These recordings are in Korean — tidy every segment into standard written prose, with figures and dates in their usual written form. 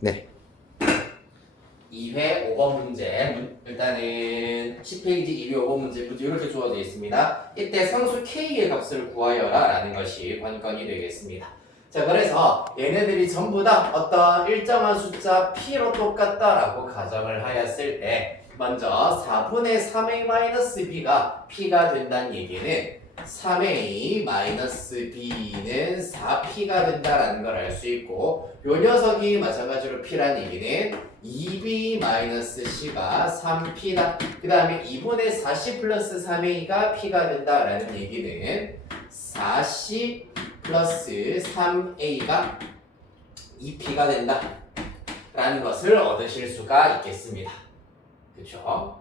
네. 2회 5번 문제. 일단은 10페이지 2회 5번 문제 이렇게 주어져 있습니다. 이때 상수 K의 값을 구하여라 라는 것이 관건이 되겠습니다. 자, 그래서 얘네들이 전부 다 어떤 일정한 숫자 P로 똑같다라고 가정을 하였을 때 먼저 4분의 3a-b가 P가 된다는 얘기는 3a-b는 4p가 된다라는 걸 알 수 있고, 요 녀석이 마찬가지로 p라는 얘기는 2b-c가 3p다. 그 다음에 2분의 4c 플러스 3a가 p가 된다라는 얘기는 4c 플러스 3a가 2p가 된다 라는 것을 얻으실 수가 있겠습니다. 그쵸?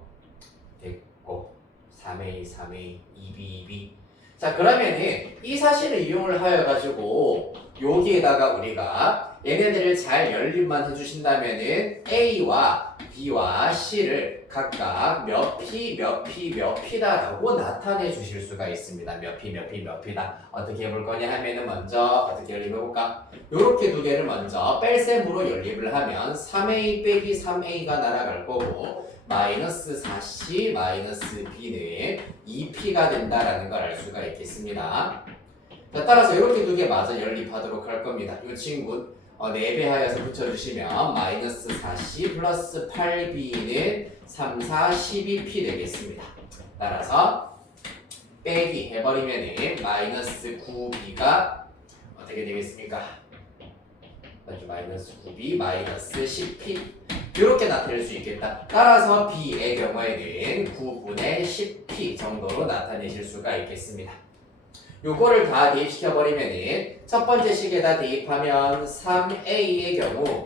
됐고 3a, 3a, 2b, 2b. 자, 그러면은 이 사실을 이용을 하여 가지고 여기에다가 우리가 얘네들을 잘 연립만 해주신다면은 A와 B와 C를 각각 몇 P, 몇 P, 몇 P다라고 나타내 주실 수가 있습니다. 몇 P, 몇 P, 몇 P다. 어떻게 해볼 거냐 하면은 먼저 어떻게 연립해볼까? 요렇게 두 개를 먼저 뺄셈으로 연립을 하면 3A 빼기 3A가 날아갈 거고, 마이너스 4C 마이너스 B는 2P가 된다라는 걸 알 수가 있겠습니다. 자, 따라서 이렇게 두 개 마저 연립하도록 할 겁니다. 이 친구 4배 하여서 붙여주시면 마이너스 4C 플러스 8B는 3, 4, 12P 되겠습니다. 따라서 빼기 해버리면 마이너스 9B가 어떻게 되겠습니까? 마이너스 9B 마이너스 10P 이렇게 나타낼 수 있겠다. 따라서 B의 경우에는 9분의 10P 정도로 나타내실 수가 있겠습니다. 요거를 다 대입시켜버리면은 첫 번째 식에다 대입하면 3A의 경우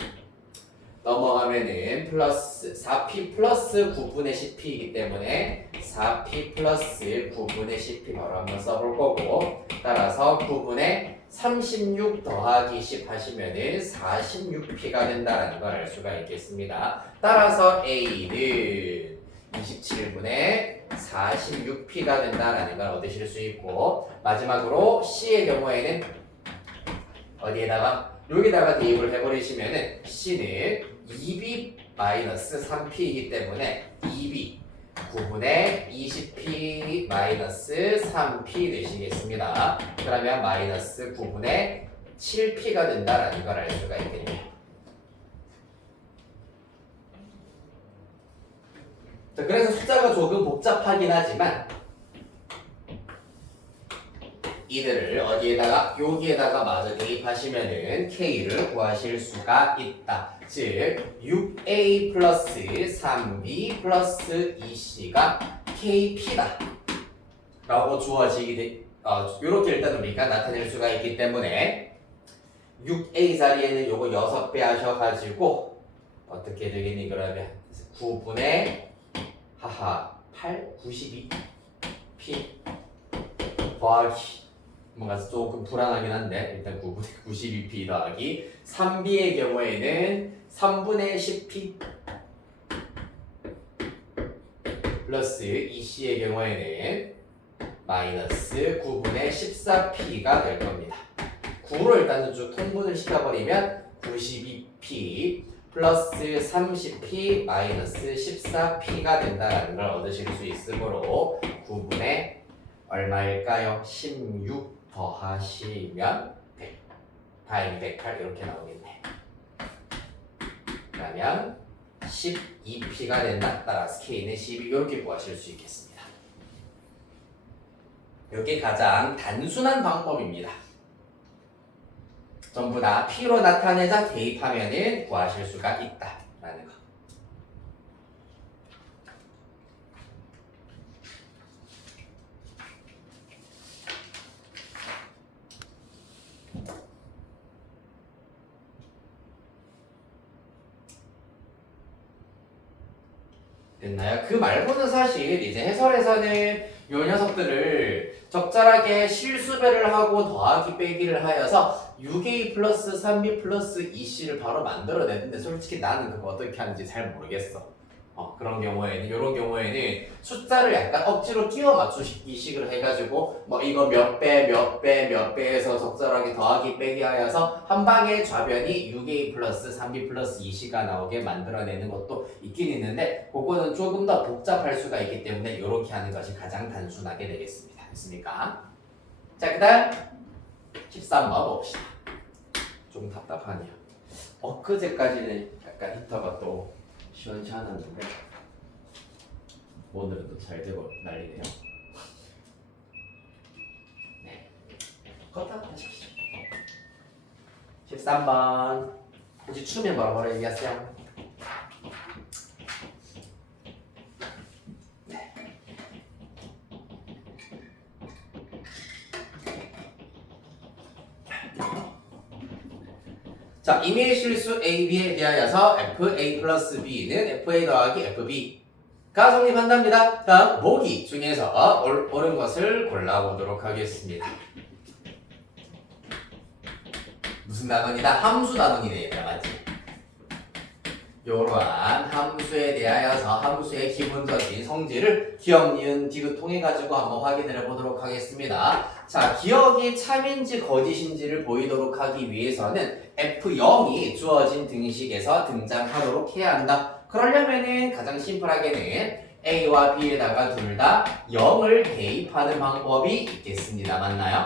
넘어가면은 플러스 4P 플러스 9분의 10P이기 때문에 4P 플러스 9분의 10P 바로 한번 써볼 거고, 따라서 9분의 36 더하기 10 하시면은 46P가 된다는 걸 알 수가 있겠습니다. 따라서 A는 27분의 46P가 된다는 걸 얻으실 수 있고, 마지막으로 C의 경우에는 어디에다가? 여기다가 대입을 해버리시면은 C는 2B-3P이기 때문에 2B 9분의 20P-3P 되시겠습니다. 그러면 마이너스 9분의 7P가 된다라는 걸 알 수가 있겠네요. 자, 그래서 숫자가 조금 복잡하긴 하지만 이들을 어디에다가 여기에다가 마저 대입하시면은 K를 구하실 수가 있다. 즉 6A 플러스 3B 플러스 2C가 KP다 라고 주어지게 이렇게 일단 우리가 나타낼 수가 있기 때문에 6A 자리에는 요거 6배 하셔가지고 어떻게 되겠니? 그러면 9분의 8 92P 더하기 뭔가 조금 불안하긴 한데 일단 9분의 92P 더하기 3B의 경우에는 3분의 10P 플러스 2C의 경우에는 마이너스 9분의 14P가 될 겁니다. 9로 일단은 좀 통분을 시켜버리면 92P 플러스 30P 마이너스 14P가 된다는 걸 얻으실 수 있으므로 9분의 얼마일까요? 16 더하시면 100 다행히 108 이렇게 나오겠네. 그러면 12P가 된다. 따라서 K는 12 이렇게 구하실 수 있겠습니다. 이게 가장 단순한 방법입니다. 전부 다 P로 나타내자 대입하면은 구하실 수가 있다라는 거. 됐나요? 그 말고는 사실 이제 해설에서는 요 녀석들을 적절하게 실수배를 하고 더하기 빼기를 하여서 6A 플러스 3B 플러스 2C를 바로 만들어내는데 솔직히 나는 그거 어떻게 하는지 잘 모르겠어. 그런 경우에는 이런 경우에는 숫자를 약간 억지로 끼워 맞추기 식으로 해가지고 뭐 이거 몇 배 몇 배 몇 배에서 적절하게 더하기 빼기 하여서 한 방에 좌변이 6a 플러스 3b 플러스 2c가 나오게 만들어내는 것도 있긴 있는데 그거는 조금 더 복잡할 수가 있기 때문에 이렇게 하는 것이 가장 단순하게 되겠습니다. 됐습니까? 자, 그 다음 13번 봅시다. 좀 답답하네요. 엊그제까지는 약간 히터가 또 시원시원했는데 오늘은 또 잘 되고 난리네요. 네, 껐다 하십시오. 13번 혹시 추면 뭐라 얘기하세요? 네. 자, 임의의 실수 AB에 대하여서 FA 플러스 B는 FA 더하기 FB가 성립한답니다. 다음 보기 중에서 옳은 것을 골라보도록 하겠습니다. 무슨 단원이다? 함수 단원이네 얘들아, 맞지? 이러한 함수에 대하여서 함수의 기본적인 성질을 기억, 니은, 디귿 통해 가지고 한번 확인을 해보도록 하겠습니다. 자, 기억이 참인지 거짓인지를 보이도록 하기 위해서는 F0이 주어진 등식에서 등장하도록 해야 한다. 그러려면은 가장 심플하게는 A와 B에다가 둘 다 0을 대입하는 방법이 있겠습니다. 맞나요?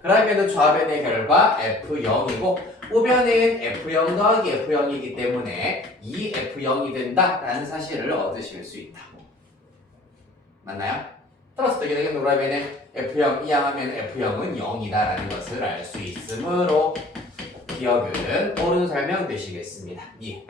그러면은 좌변의 결과 F0이고 우변은 F0 더하기 F0이기 때문에 이 F0이 된다라는 사실을 얻으실 수 있다. 맞나요? 따라서 어떻게 되겠노? 그러면은 F0 이항하면 F0은 0이다라는 것을 알 수 있으므로 기억은 옳은 설명 되시겠습니다. 예.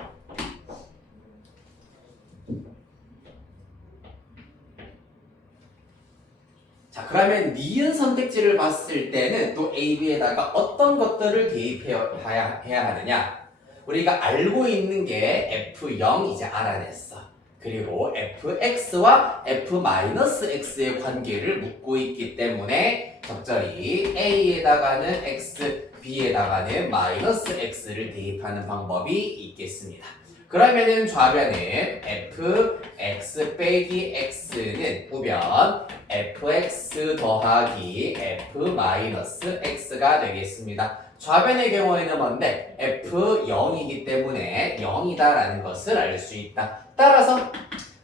자, 그러면 니은 선택지를 봤을 때는 또 A, B에다가 어떤 것들을 대입해야 하느냐? 우리가 알고 있는 게 F0 이제 알아냈어. 그리고 Fx와 F-X의 관계를 묻고 있기 때문에 적절히 A에다가는 X, B에다가는 마이너스 X를 대입하는 방법이 있겠습니다. 그러면은 좌변은 fx 빼기 x는 우변 fx 더하기 f 마이너스 x가 되겠습니다. 좌변의 경우에는 뭔데? f0이기 때문에 0이다라는 것을 알 수 있다. 따라서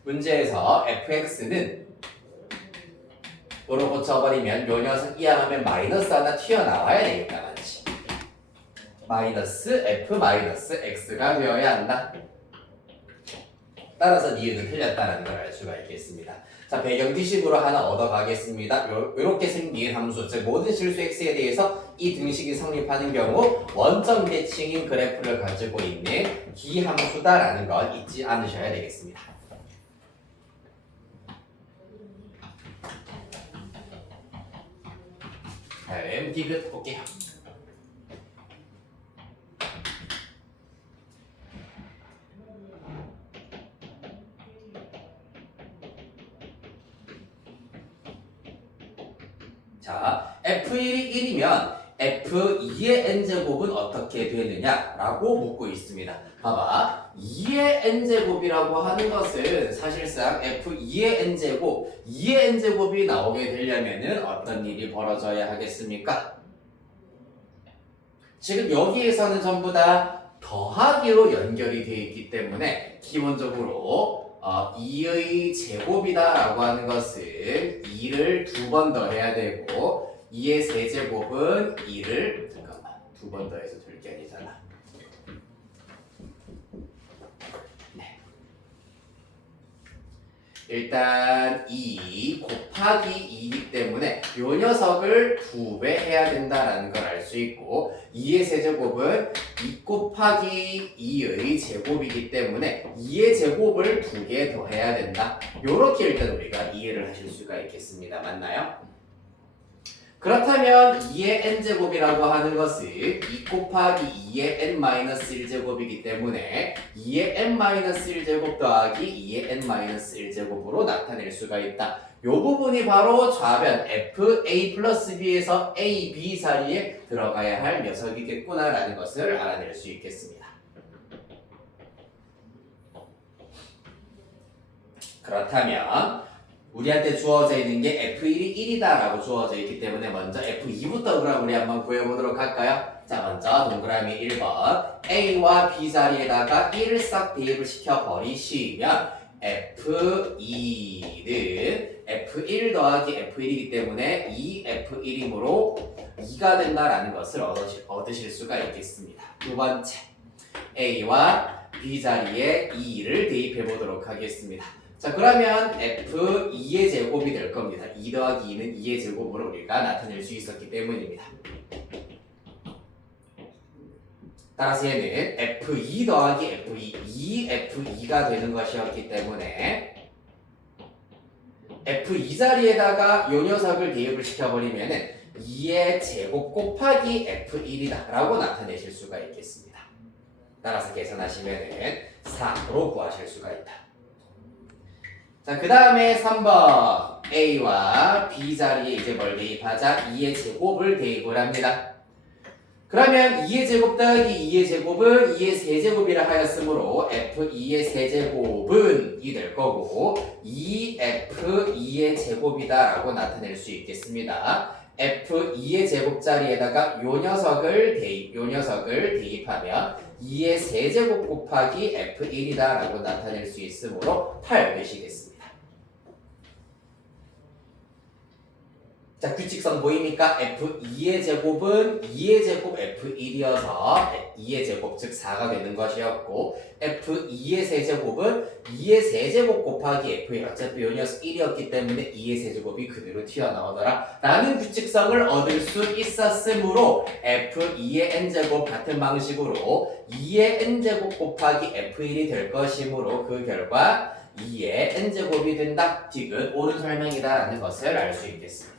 문제에서 fx는 으로 고쳐버리면 요 녀석 이항하면 마이너스 하나 튀어나와야 되겠다. 맞지? 마이너스 f 마이너스 x가 되어야 한다. 따라서 니은은 틀렸다는 걸 알 수가 있겠습니다. 자, 배경지식으로 하나 얻어가겠습니다. 요렇게 생긴 함수, 즉 모든 실수 x에 대해서 이 등식이 성립하는 경우 원점 대칭인 그래프를 가지고 있는 기함수다라는 걸 잊지 않으셔야 되겠습니다. 다음 디귿 볼게요. 자, F1이 1이면 F2의 n제곱은 어떻게 되느냐라고 묻고 있습니다. 봐봐. 2의 n제곱이라고 하는 것은 사실상 F2의 n제곱, 2의 n제곱이 나오게 되려면은 어떤 일이 벌어져야 하겠습니까? 지금 여기에서는 전부 다 더하기로 연결이 되어 있기 때문에 기본적으로 2의 제곱이다라고 하는 것은 2를 두 번 더해야 되고 2의 세제곱은 2를 잠깐만 두 번 더해서 될 게 아니잖아. 네. 일단 2 곱하기 2이기 때문에 요 녀석을 2배 해야 된다라는 걸 알 수 있고 2의 세제곱은 2 곱하기 2의 제곱이기 때문에 2의 제곱을 2개 더 해야 된다. 요렇게 일단 우리가 이해를 하실 수가 있겠습니다. 맞나요? 그렇다면 2의 n제곱이라고 하는 것은 2 곱하기 2의 n-1제곱이기 때문에 2의 n-1제곱 더하기 2의 n-1제곱으로 나타낼 수가 있다. 요 부분이 바로 좌변 fa 플러스 b에서 a, b 사이에 들어가야 할 녀석이겠구나라는 것을 알아낼 수 있겠습니다. 그렇다면 우리한테 주어져 있는 게 F1이 1이다 라고 주어져 있기 때문에 먼저 F2부터 그럼 우리 한번 구해보도록 할까요? 자, 먼저 동그라미 1번 A와 B 자리에다가 1을 싹 대입을 시켜버리시면 F2는 F1 더하기 F1이기 때문에 2F1이므로 2가 된다라는 것을 얻으실 수가 있겠습니다. 두 번째, A와 B 자리에 2를 대입해 보도록 하겠습니다. 자, 그러면 F2의 제곱이 될 겁니다. 2 더하기 2는 2의 제곱으로 우리가 나타낼 수 있었기 때문입니다. 따라서 얘는 F2 더하기 F2, 2F2가 되는 것이었기 때문에 F2 자리에다가 요 녀석을 대입을 시켜버리면은 2의 제곱 곱하기 F1이다 라고 나타내실 수가 있겠습니다. 따라서 계산하시면은 4로 구하실 수가 있다. 자, 그 다음에 3번 A와 B 자리에 이제 뭘 대입하자? 2의 제곱을 대입을 합니다. 그러면 2의 제곱 더하기 2의 제곱은 2의 세제곱이라 하였으므로 F2의 세제곱은 2 될 거고 2F2의 제곱이다 라고 나타낼 수 있겠습니다. F2의 제곱 자리에다가 요 녀석을 대입하면 2의 세제곱 곱하기 F1이다 라고 나타낼 수 있으므로 8 되시겠습니다. 자, 규칙성 보입니까? F2의 제곱은 2의 제곱 F1이어서 2의 제곱 즉 4가 되는 것이었고 F2의 세제곱은 2의 세제곱 곱하기 F1 어차피 요 녀석 1이었기 때문에 2의 세제곱이 그대로 튀어나오더라 라는 규칙성을 얻을 수 있었으므로 F2의 n제곱 같은 방식으로 2의 n제곱 곱하기 F1이 될 것이므로 그 결과 2의 n제곱이 된다. 디귿 옳은 설명이다 라는 것을 알 수 있겠습니다.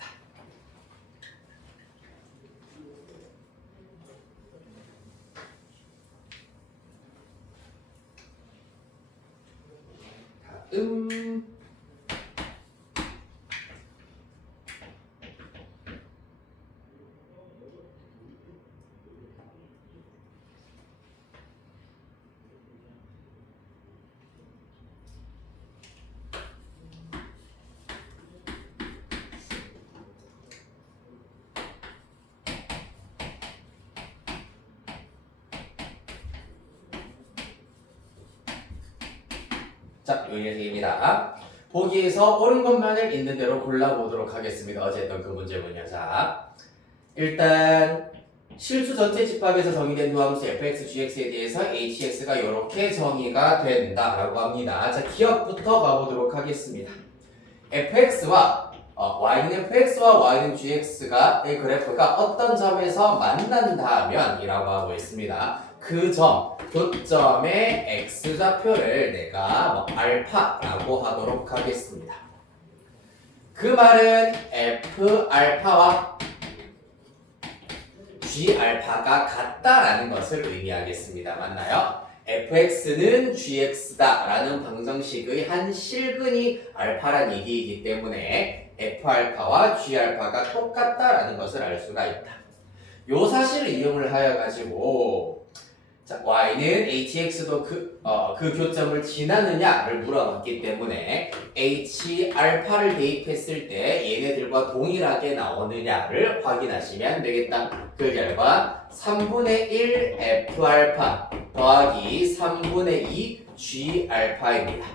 자, 요 녀석입니다. 보기에서 옳은 것만을 있는 대로 골라보도록 하겠습니다. 어제 했던 그 문제군요. 자, 일단 실수 전체 집합에서 정의된 두함수 fx, gx에 대해서 hx가 이렇게 정의가 된다라고 합니다. 자, 기억부터 가보도록 하겠습니다. fx와 y는 fx와 y는 gx가 의 그래프가 어떤 점에서 만난다면 이라고 하고 있습니다. 그 점, 교점의 x좌표를 내가 알파라고 하도록 하겠습니다. 그 말은 f알파와 g알파가 같다라는 것을 의미하겠습니다. 맞나요? fx는 gx다 라는 방정식의 한 실근이 알파란 얘기이기 때문에 f알파와 g알파가 똑같다라는 것을 알 수가 있다. 요 사실을 이용을 하여 가지고 자, y는 hx도 그 교점을 지나느냐를 물어봤기 때문에 h알파를 대입했을 때 얘네들과 동일하게 나오느냐를 확인하시면 되겠다. 그 결과 3분의 1 f알파 더하기 3분의 2 g알파입니다.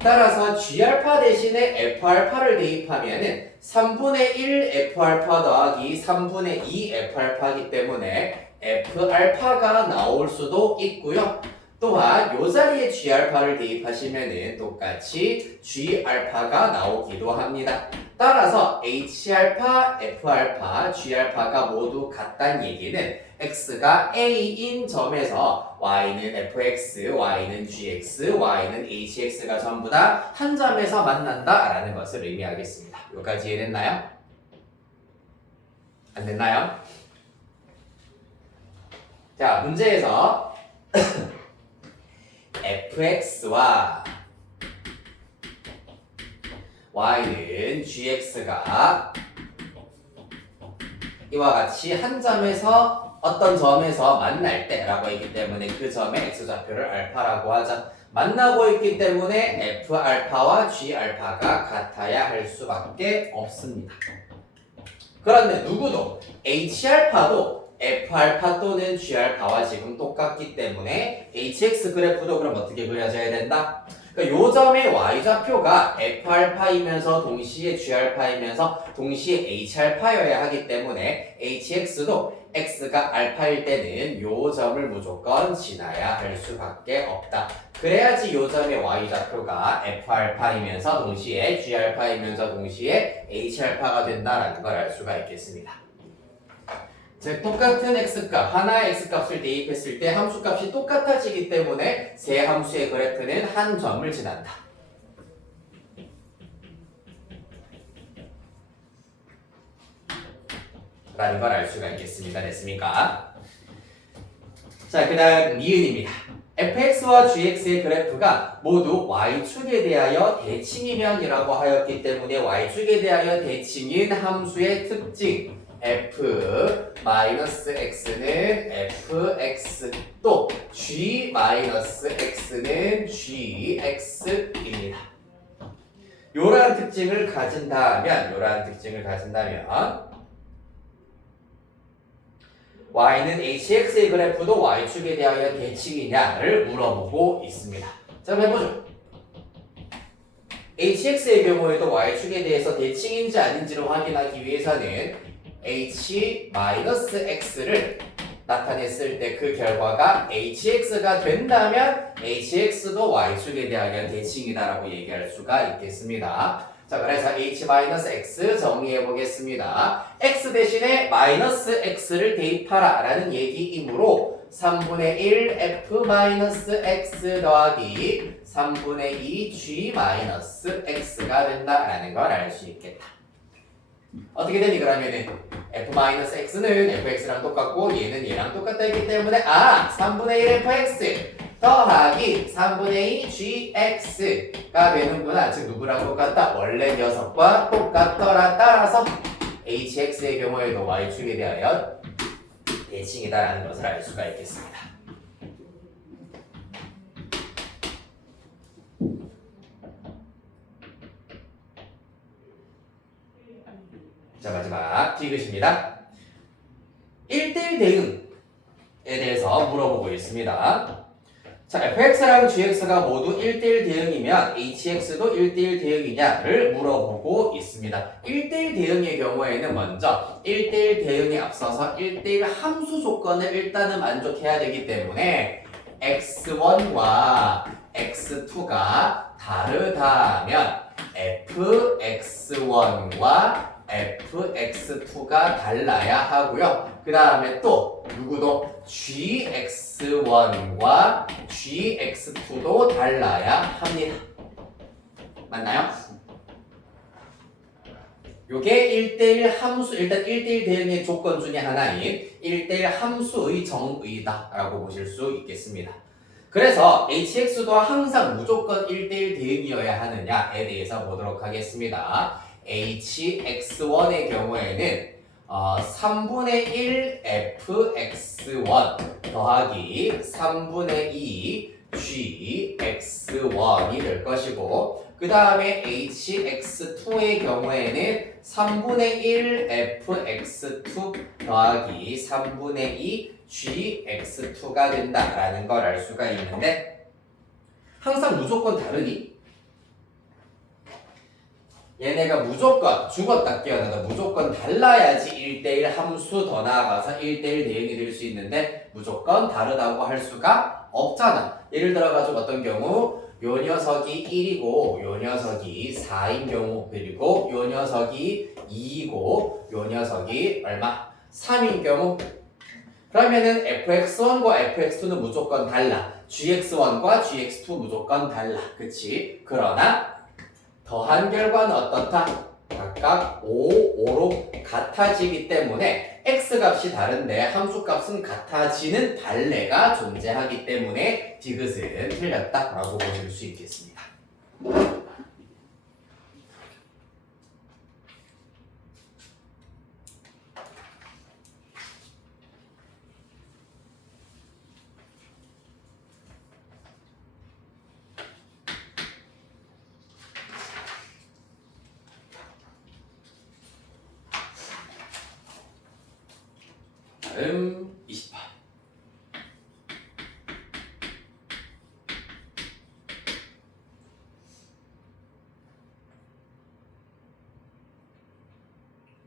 따라서 g알파 대신에 f알파를 대입하면은 3분의 1 f알파 더하기 3분의 2 f알파이기 때문에 f알파가 나올 수도 있고요. 또한 요 자리에 g알파를 대입하시면은 똑같이 g알파가 나오기도 합니다. 따라서 h알파, f알파, g알파가 모두 같다는 얘기는 x가 a인 점에서 y는 fx, y는 gx, y는 hx가 전부 다 한 점에서 만난다라는 것을 의미하겠습니다. 여기까지 이해됐나요? 안 됐나요? 자, 문제에서 fx와 y는 gx가 이와 같이 한 점에서 어떤 점에서 만날 때라고 했기 때문에 그 점의 x좌표를 알파라고 하자. 만나고 있기 때문에 F알파와 G알파가 같아야 할 수밖에 없습니다. 그런데 누구도 H알파도 F알파 또는 G알파와 지금 똑같기 때문에 HX 그래프도 그럼 어떻게 그려져야 된다? 그러니까 요 점의 Y좌표가 F알파이면서 동시에 G알파이면서 동시에 H알파여야 하기 때문에 HX도 X가 알파일 때는 요 점을 무조건 지나야 할 수밖에 없다. 그래야지 요 점의 Y좌표가 F알파이면서 동시에 G알파이면서 동시에 H알파가 된다라는 걸 알 수가 있겠습니다. 즉 똑같은 x값, 하나의 x값을 대입했을 때 함수값이 똑같아지기 때문에 세 함수의 그래프는 한 점을 지난다. 라는 걸 알 수가 있겠습니다. 됐습니까? 자, 그 다음 니은입니다. fx와 gx의 그래프가 모두 y축에 대하여 대칭이면이라고 하였기 때문에 y축에 대하여 대칭인 함수의 특징 f-x는 fx 또 g-x는 gx입니다. 요러한 특징을 가진다면 y는 hx의 그래프도 y축에 대하여 대칭이냐를 물어보고 있습니다. 자, 그럼 해보죠. hx의 경우에도 y축에 대해서 대칭인지 아닌지를 확인하기 위해서는 h-x를 나타냈을 때 그 결과가 hx가 된다면 hx도 y축에 대하여 대칭이다라고 얘기할 수가 있겠습니다. 자, 그래서 h-x 정리해 보겠습니다. x 대신에 마이너스 x를 대입하라 라는 얘기이므로 3분의 1 f-x 더하기 3분의 2 g-x가 된다라는 걸 알 수 있겠다. 어떻게 되니 그러면은 f-x는 fx랑 똑같고 얘는 얘랑 똑같다 했기 때문에 3분의 1 fx 더하기 3분의 2 gx가 되는구나. 즉 누구랑 똑같다? 원래 녀석과 똑같더라. 따라서 hx의 경우에도 y축에 대하여 대칭이다라는 것을 알 수가 있겠습니다. 자, 마지막 디귿입니다. 1대1 대응에 대해서 물어보고 있습니다. 자, fx랑 gx가 모두 1대1 대응이면 hx도 1대1 대응이냐를 물어보고 있습니다. 1대1 대응의 경우에는 먼저 1대1 대응에 앞서서 1대1 함수 조건을 일단은 만족해야 되기 때문에 x1과 x2가 다르다면 fx1과 fx2가 달라야 하고요. 그 다음에 또 누구도 gx1과 gx2도 달라야 합니다. 맞나요? 요게 1대1 함수, 일단 1대1 대응의 조건 중에 하나인 1대1 함수의 정의다 라고 보실 수 있겠습니다. 그래서 hx도 항상 무조건 1대1 대응이어야 하느냐에 대해서 보도록 하겠습니다. hx1의 경우에는 3분의 1 fx1 더하기 3분의 2 gx1이 될 것이고 그 다음에 hx2의 경우에는 3분의 1 fx2 더하기 3분의 2 gx2가 된다라는 걸 알 수가 있는데 항상 무조건 다르니? 얘네가 무조건 죽었다 깨어나다 무조건 달라야지 1대1 함수 더 나아가서 1대1 대응이 될 수 있는데 무조건 다르다고 할 수가 없잖아. 예를 들어가지고 어떤 경우 요 녀석이 1이고 요 녀석이 4인 경우 그리고 요 녀석이 2이고 요 녀석이 얼마? 3인 경우 그러면은 fx1과 fx2는 무조건 달라. gx1과 gx2 무조건 달라. 그치? 그러나 더한 결과는 어떻다? 각각 5, 5로 같아지기 때문에 x값이 다른데 함수값은 같아지는 반례가 존재하기 때문에 디귿은 틀렸다라고 보실 수 있겠습니다. 다음 20번.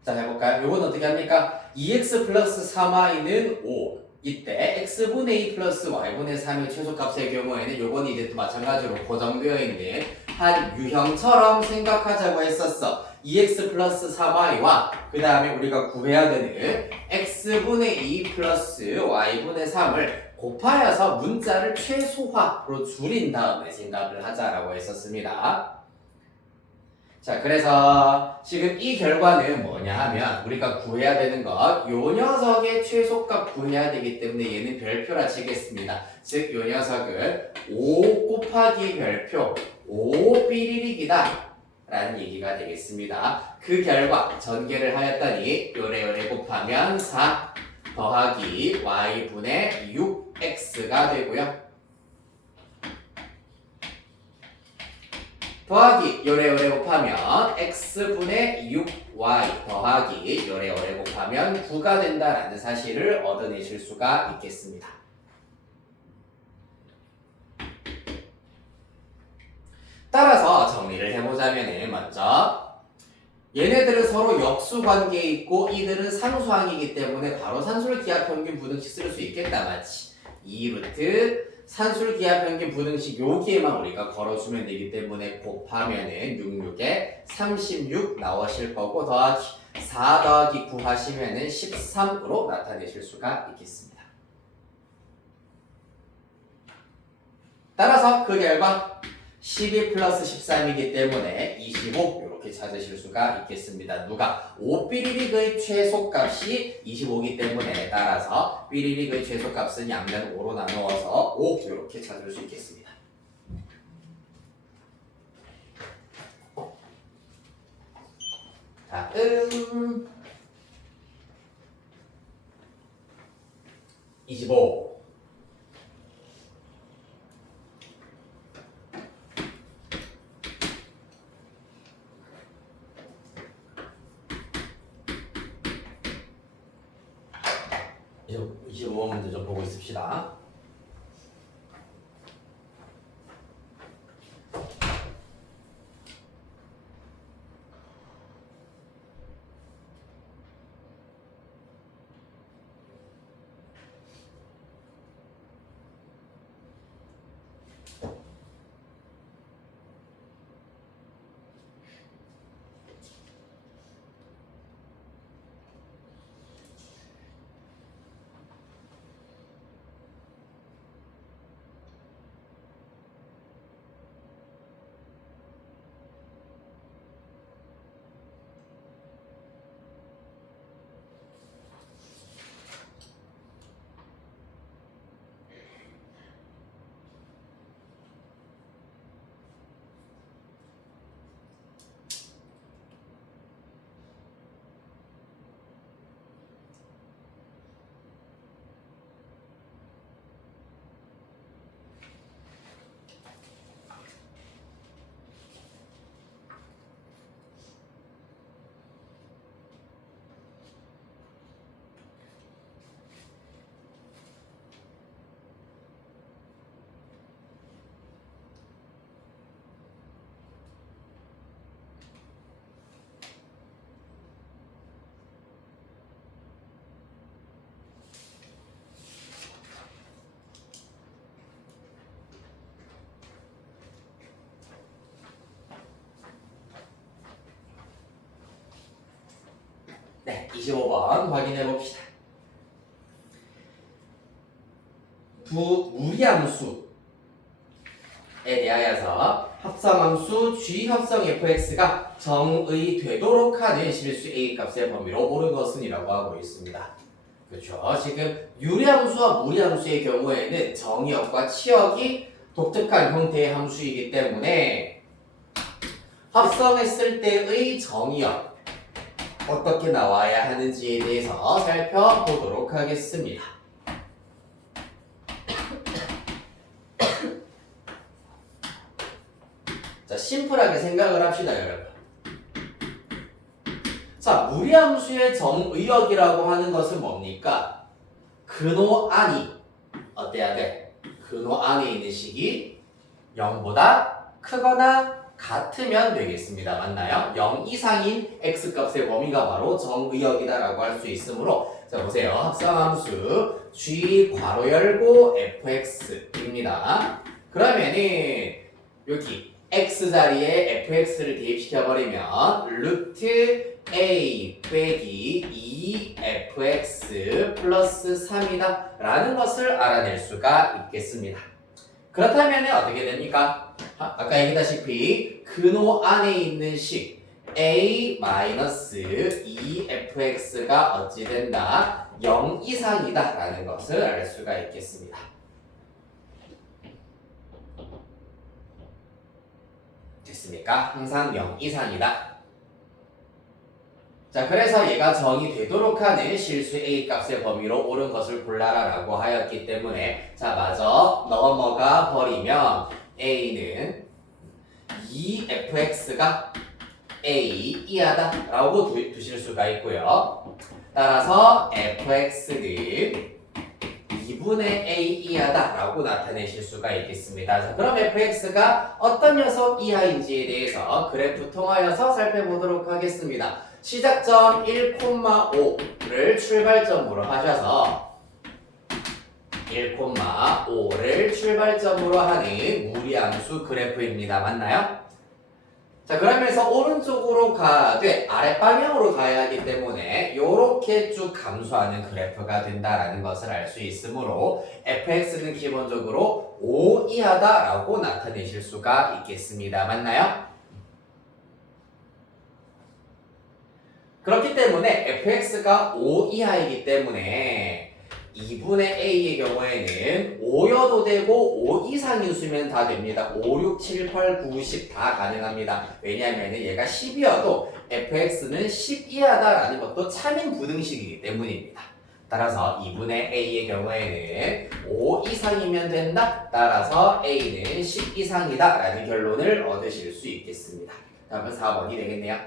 자, 해볼까요? 요건 어떻게 합니까? 2x 플러스 3y는 5. 이때 x분의 2 플러스 y분의 3의 최소값의 경우에는 요건 이제 또 마찬가지로 고정되어 있는 한 유형처럼 생각하자고 했었어. 2x 플러스 3y와 그 다음에 우리가 구해야 되는 x분의 2 플러스 y분의 3을 곱하여서 문자를 최소화로 줄인 다음에 생각을 하자라고 했었습니다. 자, 그래서 지금 이 결과는 뭐냐 하면 우리가 구해야 되는 것, 요 녀석의 최소값 구해야 되기 때문에 얘는 별표라 치겠습니다. 즉, 요 녀석은 5 곱하기 별표 5삐리릭이다 라는 얘기가 되겠습니다. 그 결과 전개를 하였더니 요래 곱하면 4 더하기 y분의 6x가 되고요. 더하기 요래 곱하면 x분의 6y 더하기 요래 곱하면 9가 된다라는 사실을 얻어내실 수가 있겠습니다. 따라서 정리를 해보자면 먼저 얘네들은 서로 역수관계에 있고 이들은 상수항이기 때문에 바로 산술기하평균 부등식 쓸 수 있겠다, 맞지? 2루트 산술기하평균 부등식 여기에만 우리가 걸어주면 되기 때문에 곱하면은 66에 36 나오실 거고 더하기 4 더하기 9 하시면은 13으로 나타내실 수가 있겠습니다. 따라서 그 결과 12 플러스 13이기 때문에 25 이렇게 찾으실 수가 있겠습니다. 누가? 5삐리릭의 최소값이 25이기 때문에 따라서 삐리릭의 최소값은 양면 5로 나누어서 5 이렇게 찾을 수 있겠습니다. 다음 25 25번 문제 좀 보고 있읍시다. 네, 25번 확인해 봅시다. 무리함수에 대하여서 합성함수 G합성 fx가 정의되도록 하는 실수 A 값의 범위로 옳은 것은 이라고 하고 있습니다. 그렇죠. 지금 유리함수와 무리함수의 경우에는 정의역과 치역이 독특한 형태의 함수이기 때문에 합성했을 때의 정의역 어떻게 나와야 하는지에 대해서 살펴보도록 하겠습니다. 자, 심플하게 생각을 합시다, 여러분. 자, 무리함수의 정의역이라고 하는 것은 뭡니까? 근호 안이 어때야 돼? 근호 안에 있는 식이 0보다 크거나 같으면 되겠습니다. 맞나요? 0 이상인 x값의 범위가 바로 정의역이다라고 할 수 있으므로 자 보세요. 합성함수 g 괄호 열고 fx입니다. 그러면은 여기 x 자리에 fx를 대입시켜버리면 루트 a 빼기 2fx 플러스 3이다 라는 것을 알아낼 수가 있겠습니다. 그렇다면 어떻게 됩니까? 아까 얘기했다시피 근호 안에 있는 식 a-2fx가 어찌 된다? 0 이상이다 라는 것을 알 수가 있겠습니다. 됐습니까? 항상 0 이상이다. 자, 그래서 얘가 정의 되도록 하는 실수 a 값의 범위로 옳은 것을 골라라 라고 하였기 때문에 자, 마저 넘어가 버리면 a는 2fx가 a 이하다 라고 두실 수가 있고요. 따라서 fx는 2분의 a 이하다 라고 나타내실 수가 있겠습니다. 자, 그럼 fx가 어떤 녀석 이하인지에 대해서 그래프 통하여서 살펴보도록 하겠습니다. 시작점 1,5를 출발점으로 하셔서 1,5를 출발점으로 하는 무리함수 그래프입니다. 맞나요? 자, 그러면서 오른쪽으로 가되 아랫방향으로 가야 하기 때문에 이렇게 쭉 감소하는 그래프가 된다라는 것을 알 수 있으므로 fx는 기본적으로 5 이하다라고 나타내실 수가 있겠습니다. 맞나요? 그렇기 때문에 fx가 5 이하이기 때문에 2분의 a의 경우에는 5여도 되고 5 이상인 수면 다 됩니다. 5, 6, 7, 8, 9, 10 다 가능합니다. 왜냐하면 얘가 10이어도 fx는 10 이하다라는 것도 차민 부등식이기 때문입니다. 따라서 2분의 a의 경우에는 5 이상이면 된다. 따라서 a는 10 이상이다 라는 결론을 얻으실 수 있겠습니다. 다음은 4번이 되겠네요.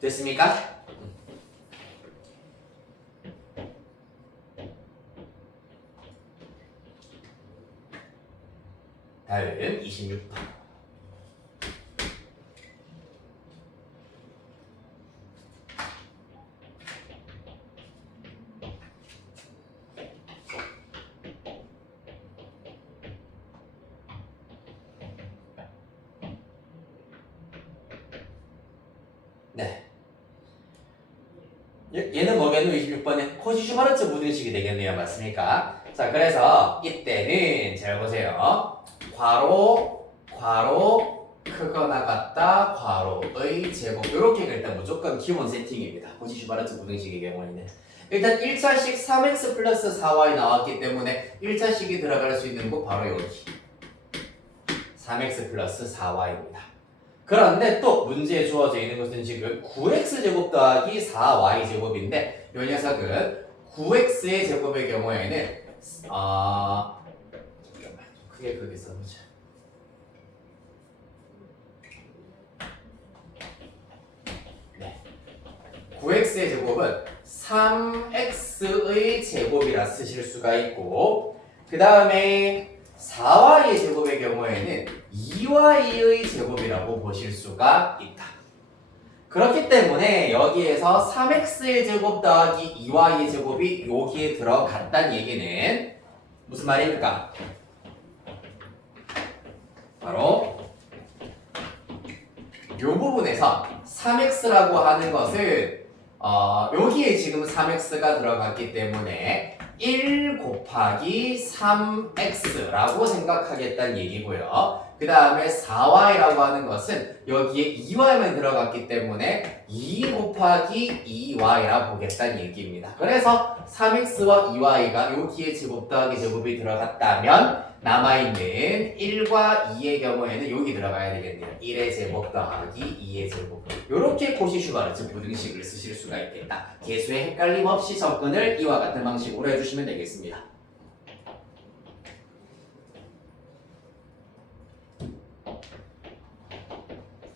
됐습니까? 다음 26번. 네. 얘는 뭐겠노? 26번에 코시-슈바르츠 부등식이 되겠네요. 맞습니까? 자, 그래서 이때는 잘 보세요. 괄호 크거나 같다 괄호의 제곱 이렇게 일단 무조건 기본 세팅입니다. 코시-슈바르츠 부등식의 경우에는 일단 1차식 3x 플러스 4y 나왔기 때문에 1차식이 들어갈 수 있는 곳 바로 여기 3x 플러스 4y입니다. 그런데 또 문제에 주어져 있는 것은 지금 9x제곱 더하기 4y제곱인데 이 녀석은 9x의 제곱의 경우에는 잠깐만 크게 써보자. 네, 9x의 제곱은 3x의 제곱이라 쓰실 수가 있고 그 다음에 4y의 제곱의 경우에는 2y의 제곱이라고 보실 수가 있다. 그렇기 때문에 여기에서 3x의 제곱 더하기 2y의 제곱이 여기에 들어갔다는 얘기는 무슨 말입니까? 바로 이 부분에서 3x라고 하는 것은 여기에 지금 3x가 들어갔기 때문에 1 곱하기 3x라고 생각하겠다는 얘기고요. 그 다음에 4y라고 하는 것은 여기에 2y만 들어갔기 때문에 2 곱하기 2y라 보겠다는 얘기입니다. 그래서 3x와 2y가 여기에 제곱 더하기 제곱이 들어갔다면 남아있는 1과 2의 경우에는 여기 들어가야 되겠네요. 1의 제곱 더하기 2의 제곱. 이렇게 코시-슈바르츠 부등식을 쓰실 수가 있겠다. 계수에 헷갈림 없이 접근을 이와 같은 방식으로 해주시면 되겠습니다.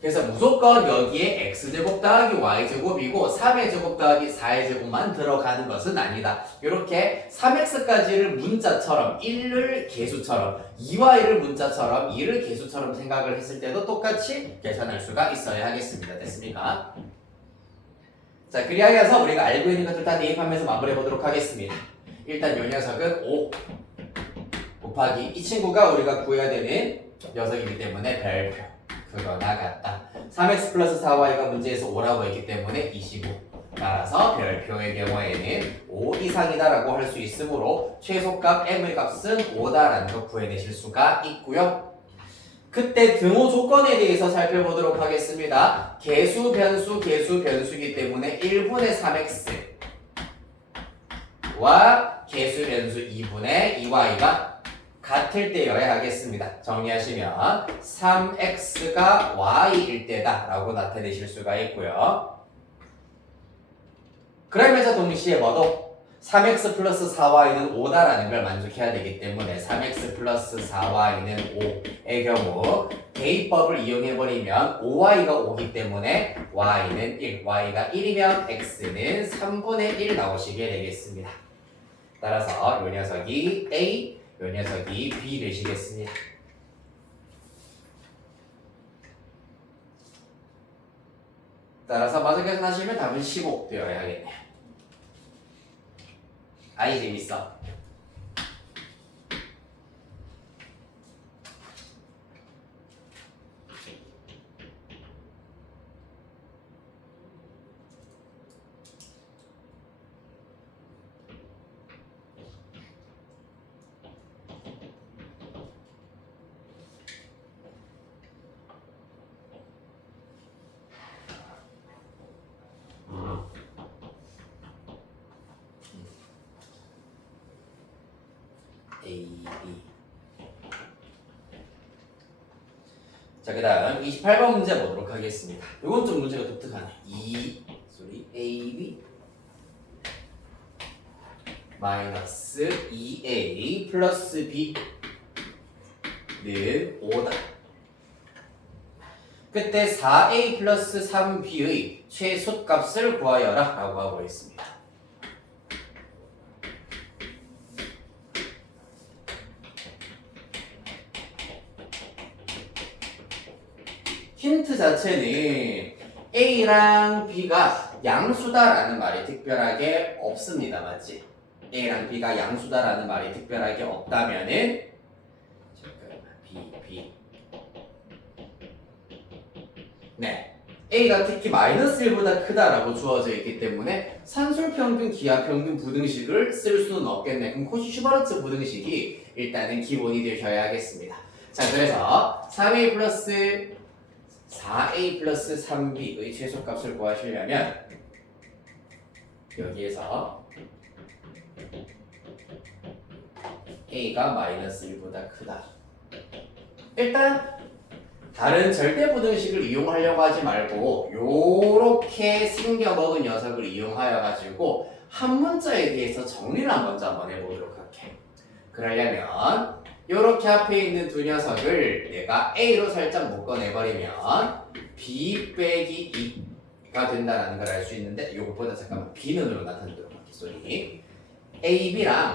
그래서 무조건 여기에 x제곱 더하기 y제곱이고 3의 제곱 더하기 4의 제곱만 들어가는 것은 아니다. 이렇게 3x까지를 문자처럼 1을 개수처럼 2y를 문자처럼 2를 개수처럼 생각을 했을 때도 똑같이 계산할 수가 있어야 하겠습니다. 됐습니까? 자, 그리하여서 우리가 알고 있는 것들 다 대입하면서 마무리해 보도록 하겠습니다. 일단 이 녀석은 5 곱하기 이 친구가 우리가 구해야 되는 녀석이기 때문에 별표. 그러나 같다. 3x 플러스 4y가 문제에서 5라고 했기 때문에 25. 따라서 별표의 경우에는 5 이상이다라고 할 수 있으므로 최소값 m의 값은 5다라는 거 구해내실 수가 있고요. 그때 등호 조건에 대해서 살펴보도록 하겠습니다. 개수, 변수, 개수, 변수이기 때문에 1분의 3x와 개수, 변수 2분의 2y가 같을 때여야 하겠습니다. 정리하시면 3x가 y일 때다 라고 나타내실 수가 있고요. 그러면서 동시에 뭐도 3x 플러스 4y는 5다라는 걸 만족해야 되기 때문에 3x 플러스 4y는 5의 경우 대입법을 이용해버리면 5y가 5기 때문에 y는 1, y가 1이면 x는 3분의 1 나오시게 되겠습니다. 따라서 이 녀석이 a, 이 녀석이 B 되시겠습니다. 따라서 마저 계산하시면 답은 15 되어야 하겠네요. 아이 재밌어. A, B. 자, 그 다음 28번 문제 보도록 하겠습니다. 이건 좀 문제가 독특하네. A, B 마이너스 2A 플러스 B는 5다. 그때 4A 플러스 3B의 최소값을 구하여라 라고 하고 있습니다. 힌트 자체는 A랑 B가 양수다라는 말이 특별하게 없습니다. 맞지? A랑 B가 양수다라는 말이 특별하게 없다면은 B 네, A가 특히 마이너스 1보다 크다라고 주어져 있기 때문에 산술평균, 기하평균 부등식을 쓸 수는 없겠네. 그럼 코시-슈바르츠 부등식이 일단은 기본이 되셔야 하겠습니다. 자, 그래서 3A 플러스 4A 플러스 3B의 최소값을 구하시려면 여기에서 A가 마이너스 1보다 크다. 일단 다른 절대부등식을 이용하려고 하지 말고 요렇게 생겨먹은 녀석을 이용하여 가지고 한 문자에 대해서 정리를 먼저 한번 해보도록 할게. 그러려면 요렇게 앞에 있는 두 녀석을 내가 A로 살짝 묶어내버리면 B 빼기 2가 된다는 걸 알 수 있는데 요것보다 잠깐만 B는으로 나타내도록 할게. 소리 AB랑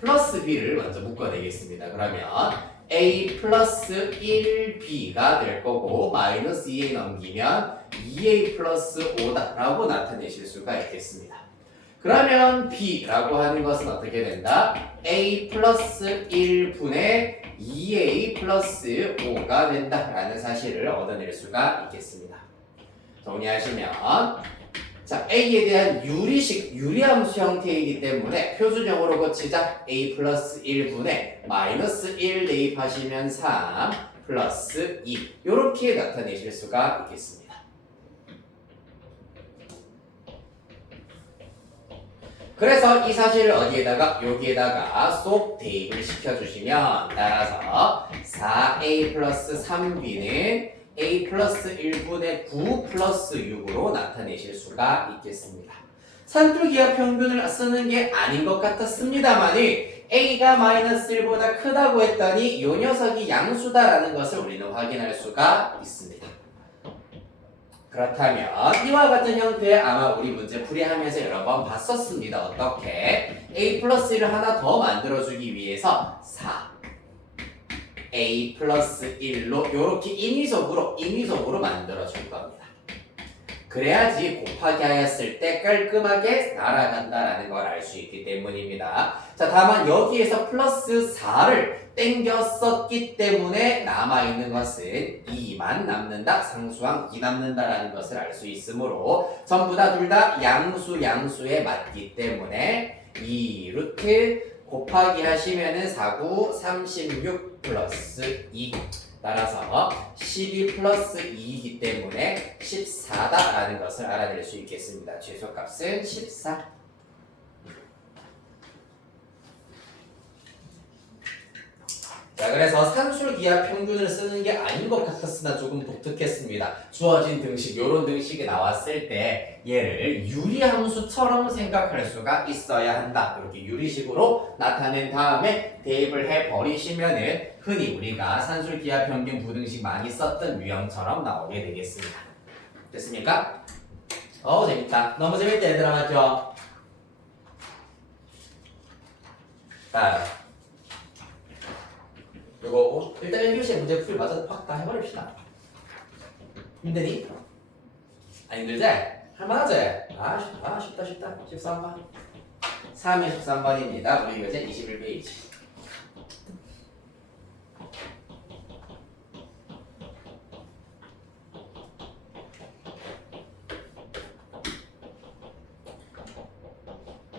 플러스 B를 먼저 묶어내겠습니다. 그러면 A 플러스 1B가 될 거고 마이너스 2A 넘기면 2A 플러스 5다 라고 나타내실 수가 있겠습니다. 그러면 B라고 하는 것은 어떻게 된다? A 플러스 1분의 2A 플러스 5가 된다라는 사실을 얻어낼 수가 있겠습니다. 정리하시면 자, A에 대한 유리함수 형태이기 때문에 표준형으로 고치자. A 플러스 1분의 마이너스 1 대입하시면 3 플러스 2 이렇게 나타내실 수가 있겠습니다. 그래서 이 사실을 어디에다가 여기에다가 쏙 대입을 시켜주시면 따라서 4A 플러스 3B는 A 플러스 1분의 9 플러스 6으로 나타내실 수가 있겠습니다. 산술기하 평균을 쓰는 게 아닌 것 같았습니다만은 a가 마이너스 1보다 크다고 했더니 이 녀석이 양수다라는 것을 우리는 확인할 수가 있습니다. 그렇다면 이와 같은 형태의 아마 우리 문제 풀이하면서 여러 번 봤었습니다. 어떻게? a 플러스 1을 하나 더 만들어주기 위해서 4 a 플러스 1로 이렇게 임의적으로 만들어줄 겁니다. 그래야지 곱하기 하였을 때 깔끔하게 날아간다라는 걸 알 수 있기 때문입니다. 자, 다만 여기에서 플러스 4를 땡겼었기 때문에 남아있는 것은 2만 남는다, 상수항 2 남는다라는 것을 알 수 있으므로 전부 다 둘 다 양수에 맞기 때문에 2 루트 곱하기 하시면은 4구 36 플러스 2 따라서 12 플러스 2이기 때문에 14다라는 것을 알아낼 수 있겠습니다. 최소값은 14. 자, 그래서 산술기하 평균을 쓰는 게 아닌 것 같았으나 조금 독특했습니다. 주어진 등식, 요런 등식이 나왔을 때 얘를 유리함수처럼 생각할 수가 있어야 한다. 이렇게 유리식으로 나타낸 다음에 대입을 해버리시면은 흔히 우리가 산술기하 평균 부등식 많이 썼던 유형처럼 나오게 되겠습니다. 됐습니까? 재밌다. 너무 재밌다 얘들아, 맞죠? 자, 이거 일단 1교시에 문제 풀이 맞아서 확 다 해버립시다. 힘드니? 안 힘들지? 할만하지? 쉽다. 13번 3의 13번입니다. 우리 교재 21페이지.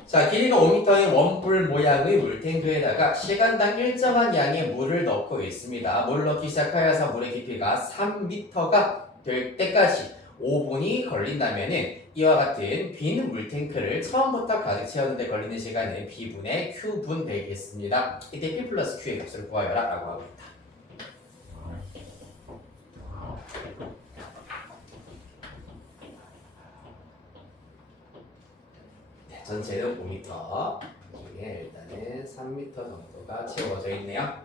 자, 길이가 5m인 원뿔 모양의 물탱크에다가 시간당 일정한 양의 물을 넣고 있습니다. 물을 넣기 시작하여서 물의 깊이가 3m가 될 때까지 5분이 걸린다면은 이와 같은 빈 물탱크를 처음부터 가득 채우는 데 걸리는 시간은 B분의 Q분 되겠습니다. 이때 P 플러스 Q의 값을 구하여라 라고 하고 있다. 전체는 5m, 이게 일단은 3m 정도가 채워져 있네요.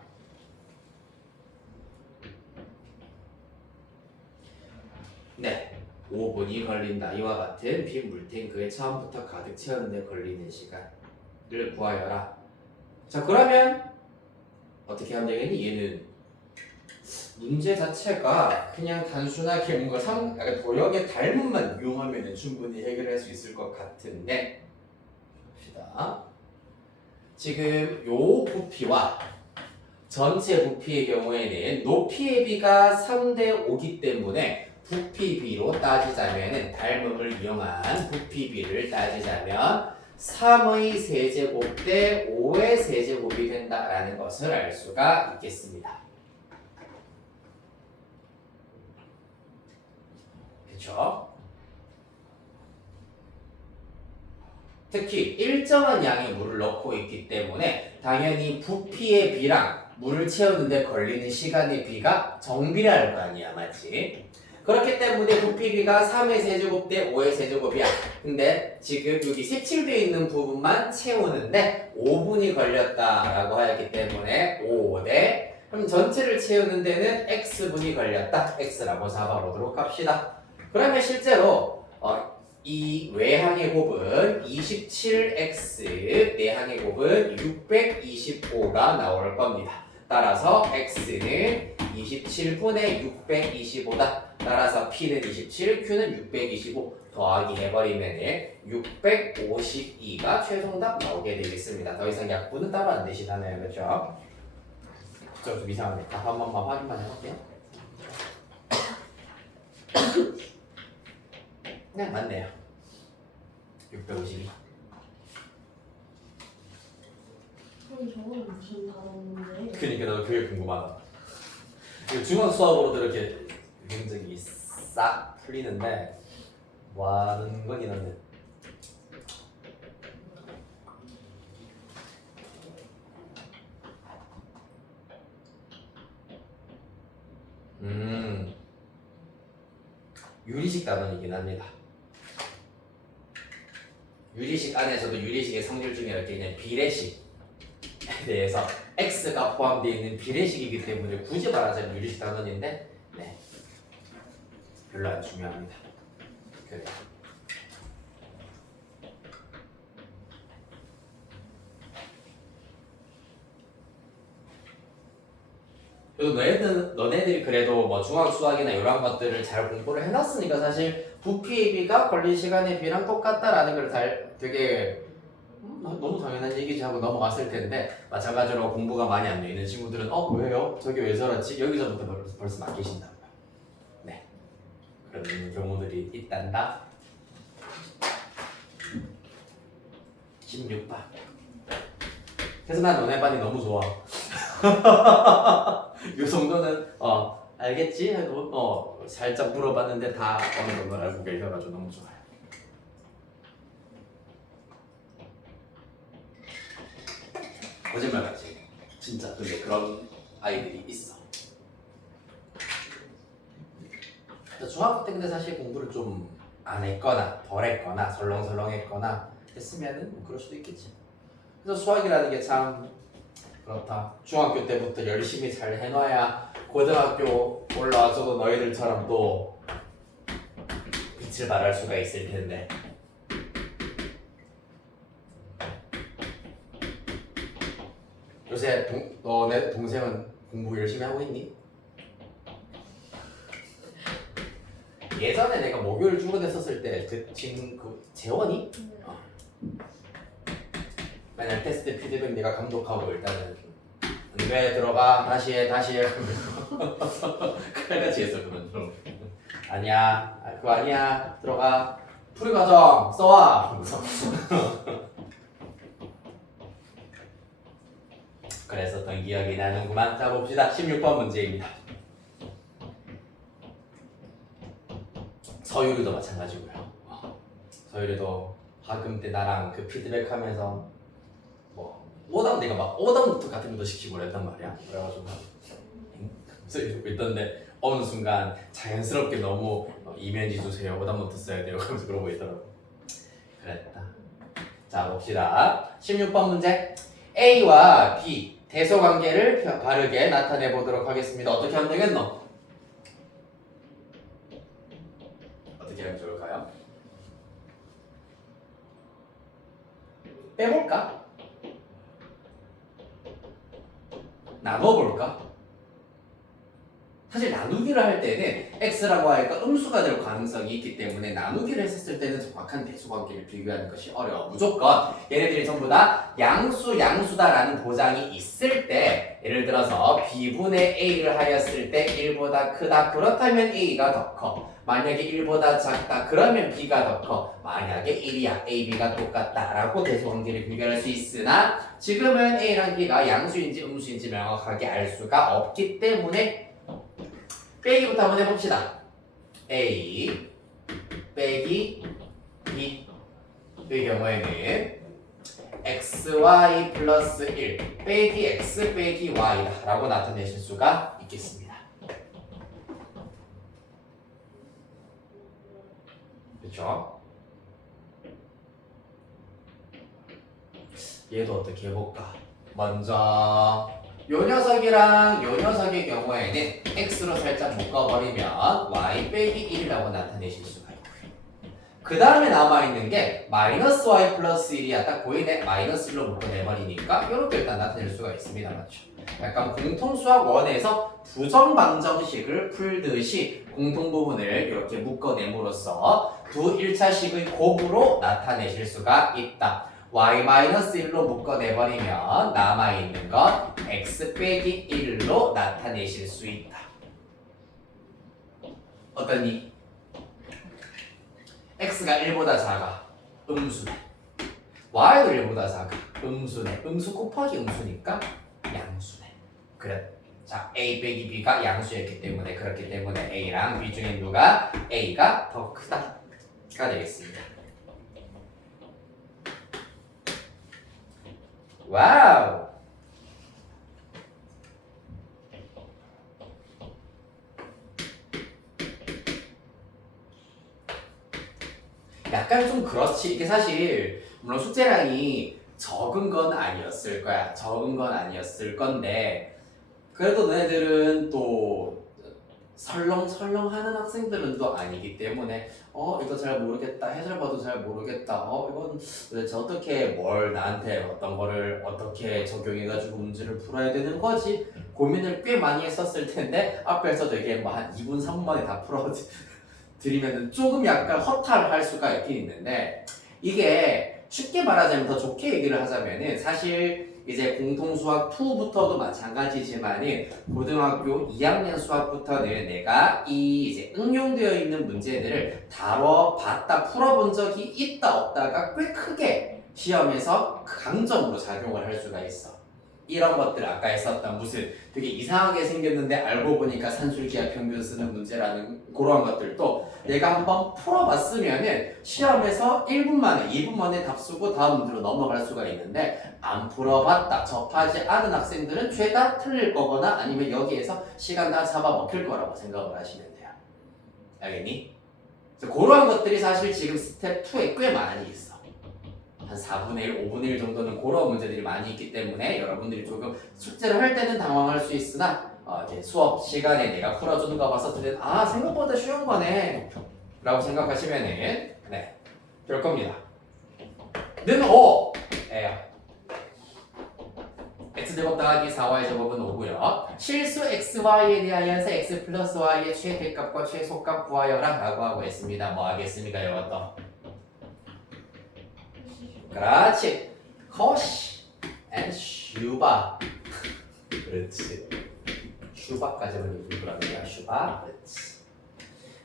네, 5분이 걸린다. 이와 같은 빈 물탱크에 처음부터 가득 채우는데 걸리는 시간을 구하여라. 자, 그러면 어떻게 하면 되겠니? 얘는 문제 자체가 그냥 단순하게 뭔가 약간 도형의 닮음만 이용하면 충분히 해결할 수 있을 것 같은데, 지금 요 부피와 전체 부피의 경우에는 높이의 비가 3대 5기 때문에 부피 비로 따지자면은 닮음을 이용한 부피 비를 따지자면 3의 세제곱 대 5의 세제곱이 된다라는 것을 알 수가 있겠습니다. 그렇죠? 특히 일정한 양의 물을 넣고 있기 때문에 당연히 부피의 비랑 물을 채우는데 걸리는 시간의 비가 정비례할 거 아니야, 맞지? 그렇기 때문에 부피비가 3의 세제곱 대 5의 세제곱이야. 근데 지금 여기 색칠되어 있는 부분만 채우는데 5분이 걸렸다라고 하였기 때문에 5대 그럼 전체를 채우는 데는 x분이 걸렸다. x라고 잡아보도록 합시다. 그러면 실제로 이 외항의 곱은 27x, 내항의 곱은 625가 나올 겁니다. 따라서 x는 27분의 625다. 따라서 p는 27, q는 625 더하기 해버리면 652가 최종답 나오게 되겠습니다. 더 이상 약분은 따로 안 되시나요? 그렇죠? 좀 이상하네. 한 번만 확인만 해볼게요. 네, 맞네요. 652. 그럼 저건 무슨 단어인데? 그러니까 나도 그게 궁금하다. 중학 수학으로도 이렇게 굉장히 싹 풀리는데 뭐 하는 거긴 한데. 유리식 단원이긴 합니다. 유리식 안에서도 유리식의 성질 중에 이렇게 그냥 비례식 대해서 x가 포함되어 있는 비례식이기 때문에 굳이 말하자면 유리식 단원인데 네 별로 안 중요합니다. 그래요. 그리고 너네들이 그래도 뭐 중학 수학이나 이런 것들을 잘 공부를 해놨으니까 사실 부피AB가 걸린 시간에 B랑 똑같다라는 걸 되게 너무 당연한 얘기지 하고 넘어갔을 텐데 마찬가지로 공부가 많이 안 돼 있는 친구들은 왜요? 저게 왜 저렇지? 여기서부터 벌써 맡기신다고요. 네 그런 경우들이 있단다. 16번. 그래서 난 너네 반이 너무 좋아. 요 정도는 알겠지? 하고 살짝 물어봤는데 다 어느 정도 알고 계셔가지고 너무 좋아요. 거짓말같이 진짜 근데 그런 아이들이 있어. 중학교 때 근데 사실 공부를 좀 안 했거나 덜 했거나 설렁설렁했거나 했으면은 뭐 그럴 수도 있겠지. 그래서 수학이라는 게 참 그렇다. 중학교 때부터 열심히 잘 해놔야 고등학교 올라와서도 너희들처럼 또 빛을 발할 수가 있을 텐데. 요새 너네 동생은 공부 열심히 하고 있니? 예전에 내가 목요일 출근했었을 때 지금 그 재원이? 맨날 테스트 피드백 내가 감독하고 일단은 왜 들어가 다시 해 칼같이 했었거든. 좀 아니야 그거 아니야 들어가 풀이 과정 써와. 그랬었던 기억이 나는구만. 자 봅시다. 16번 문제입니다. 서유리도 마찬가지고요. 서유리도 학금 때 나랑 그 피드백하면서 뭐 오답 내가 막 오답부터 같은 것도 시키고 그랬단 말이야. 그래가지고 쓰고 있던데 어느 순간 자연스럽게 너무 이면지 주세요. 오답노트 써야 돼요. 그러면서 그러고 있더라고. 그랬다. 자 봅시다. 16번 문제. A와 B 대소관계를 바르게 나타내 보도록 하겠습니다. 어떻게 하면 되겠노? 어떻게 하면 좋을까요? 빼볼까? 나눠볼까? 사실 나누기를 할 때는 x라고 하니까 음수가 될 가능성이 있기 때문에 나누기를 했을 때는 정확한 대수관계를 비교하는 것이 어려워. 무조건 얘네들이 전부 다 양수다라는 보장이 있을 때 예를 들어서 b분의 a를 하였을 때 1보다 크다. 그렇다면 a가 더 커. 만약에 1보다 작다. 그러면 b가 더 커. 만약에 1이야. a, b가 똑같다. 라고 대수관계를 비교할 수 있으나 지금은 a랑 b가 양수인지 음수인지 명확하게 알 수가 없기 때문에 빼기부터 한번 해봅시다. A 빼기 B의 경우에는 XY 플러스 1 빼기 X 빼기 Y다 라고 나타내실 수가 있겠습니다. 그렇죠? 얘도 어떻게 해볼까? 먼저 요 녀석이랑 요 녀석의 경우에는 x로 살짝 묶어버리면 y 빼기 1이라고 나타내실 수가 있고요. 그 다음에 남아있는 게 마이너스 y 플러스 1이야. 딱 보이네. 마이너스 1로 묶어내버리니까 이렇게 일단 나타낼 수가 있습니다. 맞죠? 약간 공통수학 원에서 부정방정식을 풀듯이 공통부분을 이렇게 묶어냄으로써 두 1차식의 곱으로 나타내실 수가 있다. y-1로 묶어내버리면 남아있는 건 x 빼기 1로 나타내실 수 있다. 어떠니? x가 1보다 작아. 음수네. y도 1보다 작아. 음수네. 음수 곱하기 음수니까 양수네. 그래. 자, a 빼기 b가 양수였기 때문에 그렇기 때문에 a랑 b 중에 누가 a가 더 크다가 되겠습니다. 와우! 약간 좀 그렇지. 이게 사실 물론 숙제량이 적은 건 아니었을 거야. 적은 건 아니었을 건데 그래도 너네들은 또 설렁설렁하는 학생들은 또 아니기 때문에 이거 잘 모르겠다. 해설봐도 잘 모르겠다. 이건 도대체 어떻게 뭘 나한테 어떤 거를 어떻게 적용해가지고 문제를 풀어야 되는 거지? 고민을 꽤 많이 했었을 텐데 앞에서 되게 뭐 한 2분 3분 만에 다 풀어드리면은 조금 약간 허탈할 수가 있긴 있는데 이게 쉽게 말하자면 더 좋게 얘기를 하자면은 사실 이제 공통수학 2부터도 마찬가지지만은 고등학교 2학년 수학부터는 내가 이 이제 응용되어 있는 문제들을 다뤄봤다 풀어본 적이 있다 없다가 꽤 크게 시험에서 강점으로 작용을 할 수가 있어. 이런 것들 아까 했었던 무슨 되게 이상하게 생겼는데 알고 보니까 산술기하 평균 쓰는 문제라는 그런 것들도 내가 한번 풀어봤으면은 시험에서 1분 만에 2분 만에 답 쓰고 다음 문제로 넘어갈 수가 있는데 안 풀어봤다 접하지 않은 학생들은 죄다 틀릴 거거나 아니면 여기에서 시간 다 잡아먹힐 거라고 생각을 하시면 돼요. 알겠니? 그래서 그런 것들이 사실 지금 스텝 2에 꽤 많이 있어. 한 4분의 1, 5분의 1 정도는 그런 문제들이 많이 있기 때문에 여러분들이 조금 숙제를 할 때는 당황할 수 있으나 이제 수업 시간에 내가 풀어주는 거 봤었을 때는 생각보다 쉬운 거네 라고 생각하시면은 네, 될 겁니다. 는 5! 예요. x제곱 더하기 4y 제곱은 5고요. 실수 xy에 대하여서 x 플러스 y의 최대값과 최소값 구하여라 라고 하고 있습니다. 뭐 하겠습니까 이것도? 그렇지. 코시 and 슈바. 그렇지. 슈바까지는 누구라고요? 슈바. 그렇지.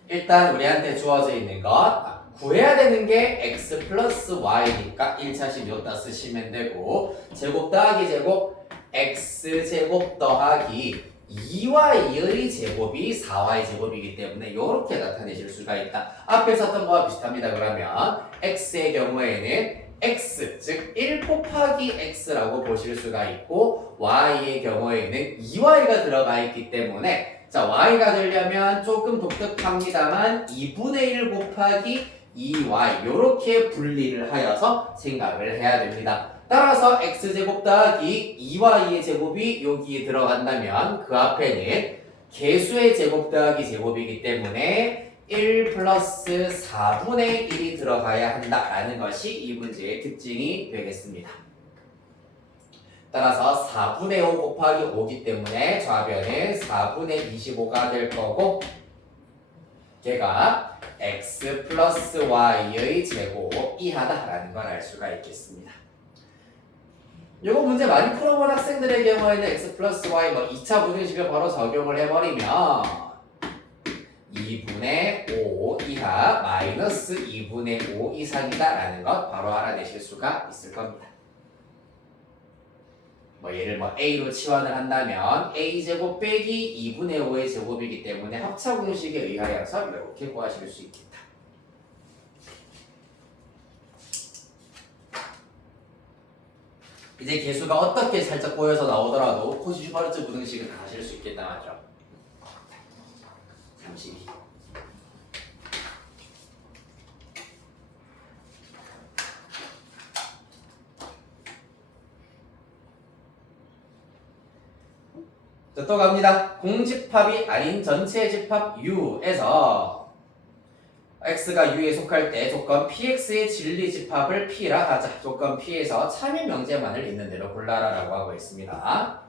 일단 우리한테 주어져 있는 것 구해야 되는 게 x 플러스 y니까 1차식 여기다 쓰시면 되고 제곱 더하기 제곱 x 제곱 더하기 2y의 제곱이 4y 제곱이기 때문에 이렇게 나타내실 수가 있다. 앞에 썼던 거와 비슷합니다. 그러면 x의 경우에는 x, 즉 1 곱하기 x라고 보실 수가 있고 y의 경우에는 2y가 들어가 있기 때문에 자 y가 되려면 조금 독특합니다만 2분의 1 곱하기 2y 이렇게 분리를 하여서 생각을 해야 됩니다. 따라서 x제곱 더하기 2y의 제곱이 여기에 들어간다면 그 앞에는 개수의 제곱 더하기 제곱이기 때문에 1 플러스 4분의 1이 들어가야 한다라는 것이 이 문제의 특징이 되겠습니다. 따라서 4분의 5 곱하기 5기 때문에 좌변은 4분의 25가 될 거고 걔가 x 플러스 y의 제곱 이하다라는 걸 알 수가 있겠습니다. 이거 문제 많이 풀어본 학생들의 경우에는 x 플러스 y 2차 분위식을 바로 적용을 해버리면 2분의 5 이하 마이너스 2분의 5 이상이다 라는 것 바로 알아내실 수가 있을 겁니다. 얘를 a로 치환을 한다면 a제곱 빼기 2분의 5의 제곱이기 때문에 합차 공식에 의하여서 이렇게 구하실 수 있겠다. 이제 개수가 어떻게 살짝 꼬여서 나오더라도 코시-슈바르츠 부등식은 다 하실 수 있겠다 말이죠. 32. 자, 또 갑니다. 공집합이 아닌 전체 집합 U에서 X가 U에 속할 때 조건 PX의 진리 집합을 P라 하자. 조건 P에서 참여 명제만을 있는 대로 골라라 라고 하고 있습니다.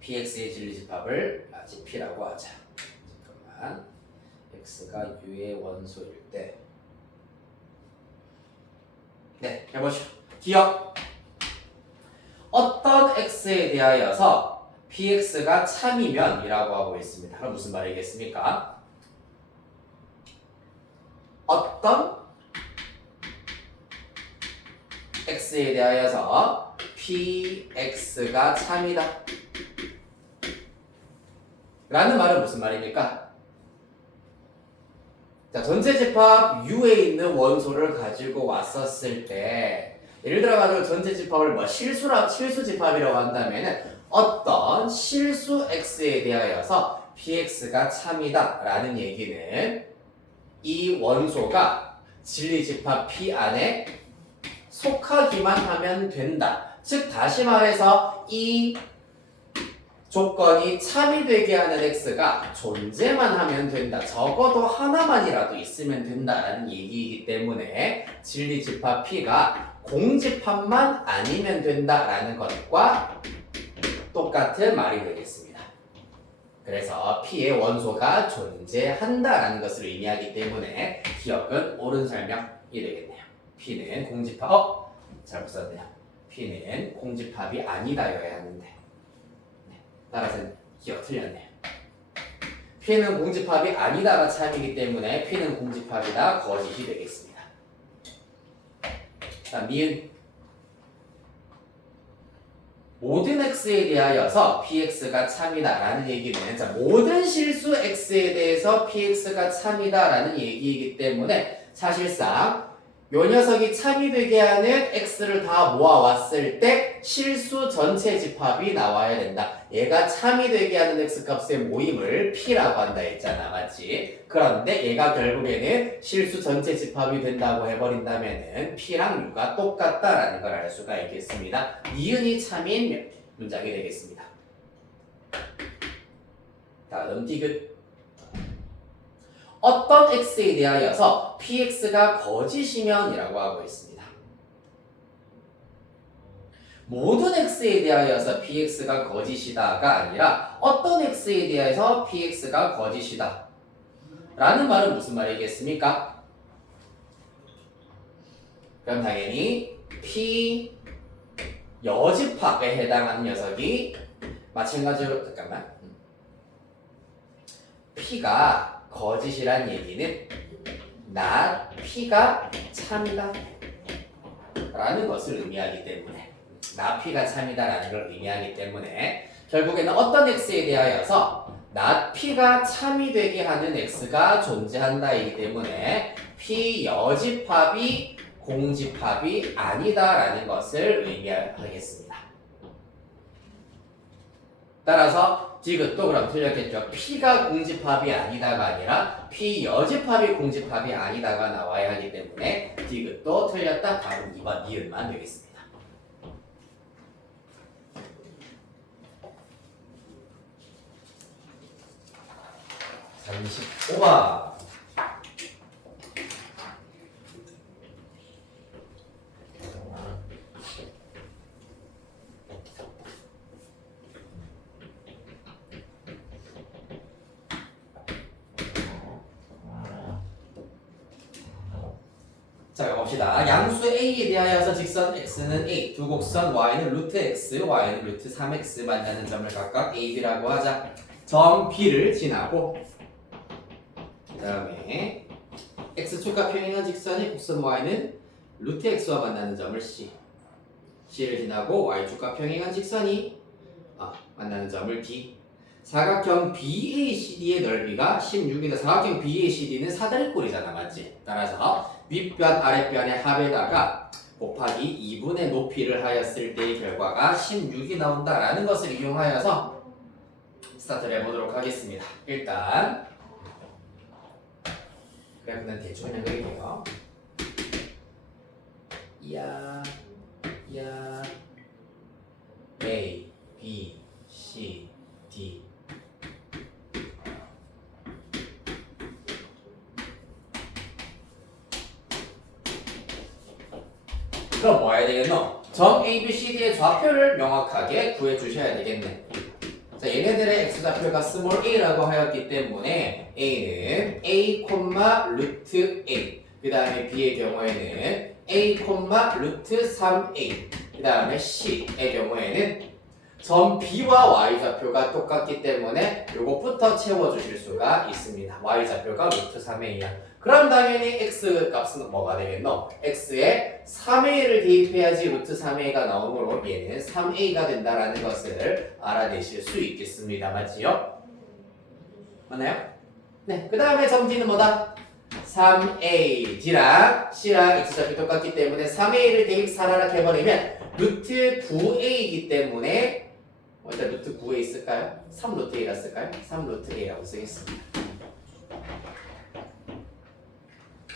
PX의 진리 집합을 P라고 하자. 잠깐만. X가 U의 원소일 때 네, 해보시죠. 기억. 어떤 x에 대하여서 px가 참이면 이라고 하고 있습니다. 그럼 무슨 말이겠습니까? 어떤 x에 대하여서 px가 참이다. 라는 말은 무슨 말입니까? 자, 전체 집합 U에 있는 원소를 가지고 왔었을 때 예를 들어가지고 전체 집합을 실수 집합이라고 한다면은 어떤 실수 X에 대하여서 PX가 참이다 라는 얘기는 이 원소가 진리집합 P 안에 속하기만 하면 된다. 즉 다시 말해서 이 조건이 참이 되게 하는 x가 존재만 하면 된다. 적어도 하나만이라도 있으면 된다라는 얘기이기 때문에 진리집합 P가 공집합만 아니면 된다라는 것과 똑같은 말이 되겠습니다. 그래서 P의 원소가 존재한다라는 것을 의미하기 때문에 기억은 옳은 설명이 되겠네요. P는 공집합, 잘못 썼네요. P는 공집합이 아니다여야 하는데 따라서 기억 틀렸네요. P는 공집합이 아니다가 참이기 때문에 P는 공집합이다 거짓이 되겠습니다. 자, 니은 모든 x에 대하여서 px가 참이다 라는 얘기는 자, 모든 실수 x에 대해서 px가 참이다 라는 얘기이기 때문에 사실상 요 녀석이 참이 되게 하는 x를 다 모아왔을 때 실수 전체 집합이 나와야 된다. 얘가 참이 되게 하는 x값의 모임을 p라고 한다 했잖아, 맞지? 그런데 얘가 결국에는 실수 전체 집합이 된다고 해버린다면은 p랑 u가 똑같다라는 걸 알 수가 있겠습니다. 니은이 참인 문장이 되겠습니다. 다음 디귿. 어떤 x에 대하여서 px가 거짓이면 이라고 하고 있습니다. 모든 x에 대하여서 px가 거짓이다가 아니라 어떤 x에 대해서 px가 거짓이다 라는 말은 무슨 말이겠습니까? 그럼 당연히 p 여집합에 해당하는 녀석이 마찬가지로 잠깐만 p가 거짓이란 얘기는 not p가 참이다 라는 것을 의미하기 때문에 not p가 참이다 라는 걸 의미하기 때문에 결국에는 어떤 x에 대하여서 not p가 참이 되게 하는 x가 존재한다이기 때문에 p 여집합이 공집합이 아니다 라는 것을 의미하겠습니다. 따라서 디귿도 그럼 틀렸겠죠. P가 공집합이 아니다가 아니라 P 여집합이 공집합이 아니다가 나와야 하기 때문에 디귿도 틀렸다. 다음 2번 니은만 되겠습니다. 자, 25번. 자, 봅시다. 양수 A에 대하여서 직선 X는 A, 두 곡선 Y는 루트 X, Y는 루트 3X 만나는 점을 각각 A, B라고 하자. 점 B를 지나고 그 다음에 X축과 평행한 직선의 곡선 Y는 루트 X와 만나는 점을 C, C를 지나고 Y축과 평행한 직선이 만나는 점을 D. 사각형 BACD의 넓이가 16이다. 사각형 BACD는 사다리꼴이잖아, 맞지? 따라서 윗변 아랫변의 합에다가 곱하기 2분의 높이를 하였을 때의 결과가 16이 나온다라는 것을 이용하여서 스타트를 해보도록 하겠습니다. 일단 그래프는 대충 그냥 그릴게요. A, B, C, D. 그럼 뭐 해야 되겠노? 점 A, B, C, D의 좌표를 명확하게 구해주셔야 되겠네. 자, 얘네들의 x좌표가 스몰 a라고 하였기 때문에 a는 a, 루트 a. 그 다음에 b의 경우에는 a, 루트 3a. 그 다음에 c의 경우에는 점 B와 Y좌표가 똑같기 때문에 요것부터 채워주실 수가 있습니다. Y좌표가 루트 3A야. 그럼 당연히 X 값은 뭐가 되겠노? X에 3A를 대입해야지 루트 3A가 나오므로 얘는 3A가 된다라는 것을 알아내실 수 있겠습니다. 맞지요? 맞나요? 네. 그 다음에 점 D는 뭐다? 3A, D랑 C랑 X좌표 똑같기 때문에 3A를 대입 사라락 해버리면 루트 9A이기 때문에 일단 루트 9에 있을까요? 3루트 A라 쓸까요? 3루트 A라고 쓰겠습니다.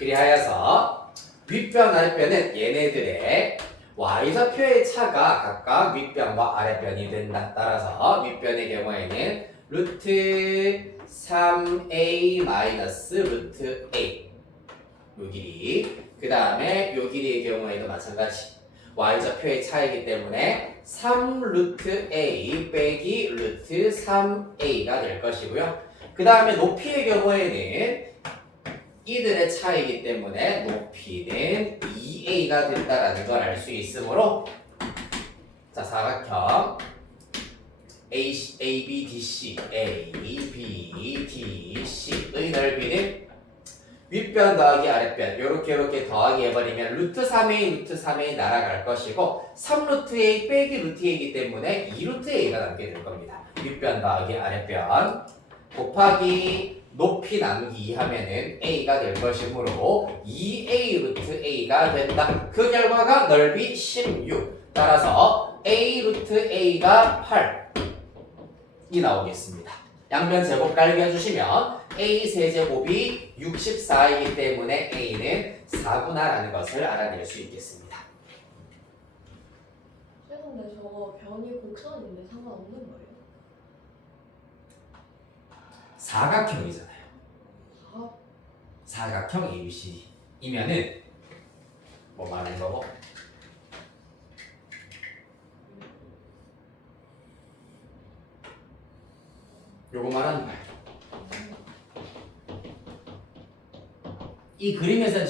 그리하여서 윗변 아랫변은 얘네들의 y좌표의 차가 각각 윗변과 아랫변이 된다. 따라서 윗변의 경우에는 루트 3a 마이너스 루트 a 요 길이, 그 다음에 요 길이의 경우에도 마찬가지 y좌표의 차이기 때문에 3 루트 a 빼기 루트 3a가 될 것이고요. 그 다음에 높이의 경우에는 이들의 차이기 때문에 높이는 2a가 된다라는 걸 알 수 있으므로 자, 사각형 ABDC ABDC의 넓이는 윗변 더하기 아랫변 요렇게 더하기 해버리면 루트 3a 날아갈 것이고 3루트 a 빼기 루트 a이기 때문에 2루트 a가 남게 될 겁니다. 윗변 더하기 아랫변 곱하기 높이 나누기 하면은 a가 될 것이므로 2a 루트 a가 된다. 그 결과가 넓이 16. 따라서 a 루트 a가 8이 나오겠습니다. 양변 제곱 깔기 해주시면 a 세제곱이 64이기 때문에 a는 4구나라는 것을 알아낼 수 있겠습니다. 근데 저거 변이 곡선인데 상관없는 거예요? 사각형이잖아요. 아, 사각형 ABC이면은 뭐 말하는 거고? 요거 말하는 거예요. 이 그림에서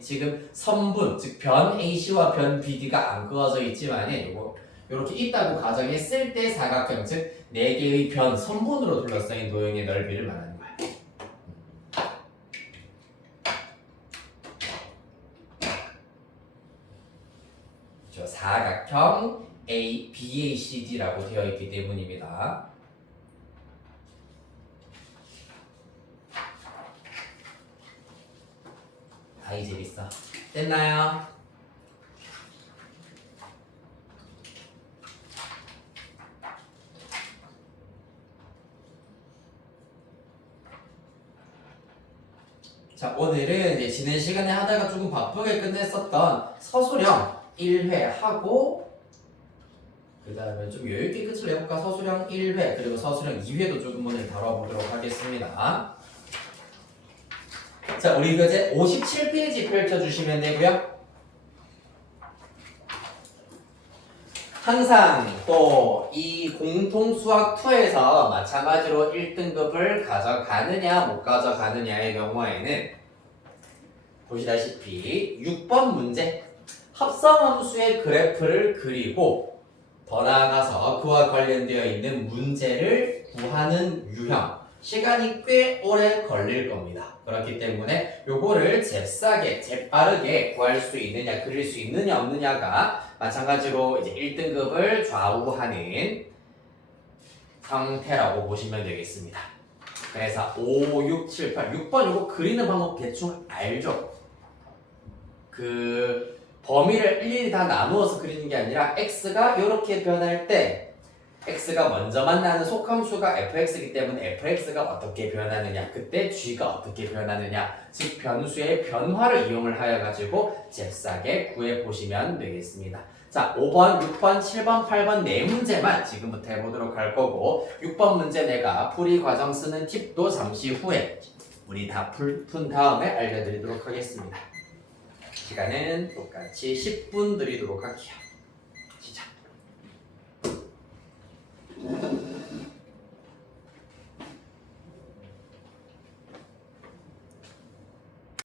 지금 선분, 즉 변 AC와 변 BD가 안 그어져 있지만은 요거 요렇게 있다고 가정했을 때 사각형, 즉 4개의 변, 선분으로 둘러싸인 도형의 넓이를 말하는 거예요. 저 사각형 BACD라고 되어 있기 때문입니다. 아이 재밌어. 됐나요? 자, 오늘은 이제 지난 시간에 하다가 조금 바쁘게 끝냈었던 서술형 1회 하고 그 다음에 좀 여유있게 끝을 내볼까? 서술형 1회 그리고 서술형 2회도 조금 오늘 다뤄보도록 하겠습니다. 자, 우리 이제 57페이지 펼쳐주시면 되고요. 항상 또 이 공통수학 2에서 마찬가지로 1등급을 가져가느냐 못 가져가느냐의 경우에는 보시다시피 6번 문제 합성함수의 그래프를 그리고 더 나아가서 그와 관련되어 있는 문제를 구하는 유형 시간이 꽤 오래 걸릴 겁니다. 그렇기 때문에 요거를 잽싸게 재빠르게 구할 수 있느냐 그릴 수 있느냐 없느냐가 마찬가지로 이제 1등급을 좌우하는 형태라고 보시면 되겠습니다. 그래서 5, 6, 7, 8, 6번 요거 그리는 방법 대충 알죠? 그 범위를 일일이 다 나누어서 그리는 게 아니라 x가 이렇게 변할 때 x가 먼저 만나는 속함수가 fx이기 때문에 fx가 어떻게 변하느냐 그때 g가 어떻게 변하느냐 즉 변수의 변화를 이용을 하여 가지고 잽싸게 구해보시면 되겠습니다. 자 5번, 6번, 7번, 8번 네 문제만 지금부터 해보도록 할 거고 6번 문제 내가 풀이 과정 쓰는 팁도 잠시 후에 우리 다 푼 다음에 알려드리도록 하겠습니다. 시간은 똑같이 10분 드리도록 할게요.